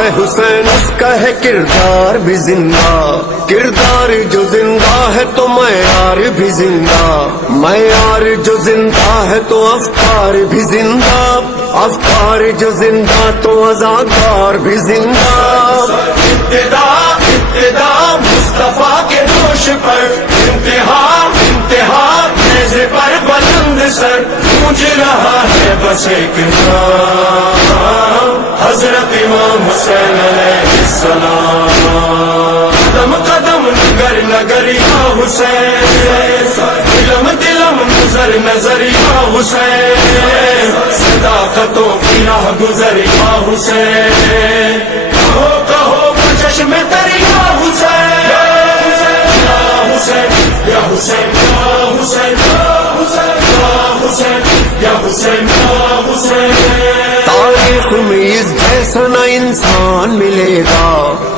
ہے حسین اس کا ہے کردار بھی زندہ، کردار جو زندہ ہے تو معیار بھی زندہ، معیار جو زندہ ہے تو افکار بھی زندہ، افکار جو زندہ تو ازادار بھی زندہ۔ ابتدا ابتدا مصطفیٰ کے جوش پر، انتہا انتہا نیزے پر بلند سر، گونج رہا ہے بس ایک نام، حضرت امام حسین علیہ السلام۔ قدم قدم نگر نگر یا حسین، دلم دلم نظر نظر یا حسین، صداقتوں کی راہ گزر یا حسین، کہو کہو چشم تر یا حسین، یا حسین یا حسین یا حسین یا حسین یا حسین یا حسین۔ تاریخ میں اس جیسا نہ انسان ملے گا،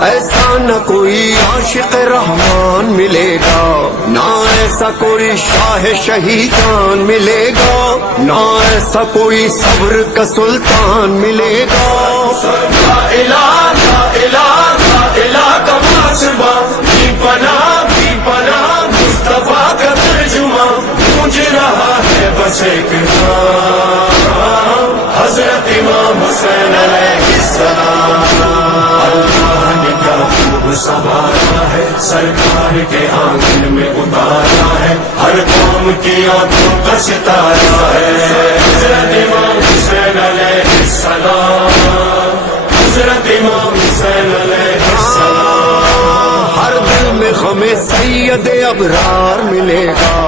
ایسا نہ کوئی عاشق رحمان ملے گا، نہ ایسا کوئی شاہ شہیدان ملے گا، نہ ایسا کوئی صبر کا سلطان ملے گا۔ لا الہ لا الہ لا الہ کا محاسبہ، بھی پناہ مصطفیٰ کا ترجمہ، گونج رہا ہے بس ایک نام، حضرت امام حسین علیہ السلام۔ اللہ نے کیا خوب سنوارا ہے، سرکار کے آنگن میں اتارا ہے، ہر قوم کی آنکھوں کا ستارہ ہے، حضرت امام حسین علیہ السلام، حضرت امام حسین علیہ السلام۔ ہر دل میں ہمیں سید ابرار ملے گا،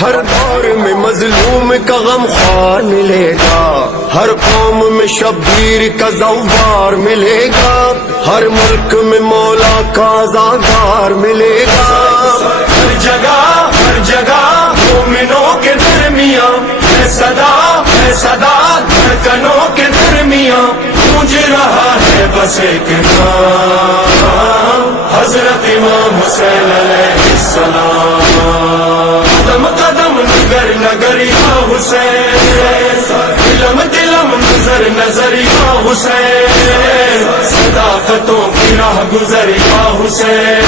ہر دور میں مظلوم کا غمخوار ملے گا، ہر قوم میں شبیر کا زوار ملے گا، ہر ملک میں مولا کا آزادار ملے گا۔ ہر جگہ مومنوں کے درمیان ہے صدا دھڑکنوں کے درمیان، گونج رہا ہے بس ایک نام، حضرت امام حسین علیہ السلام۔ قدم قدم نگر نگر یا حسین، دلم دلم نظر نظر یا حسین، صداقتوں کی راہ گزر یا حسین،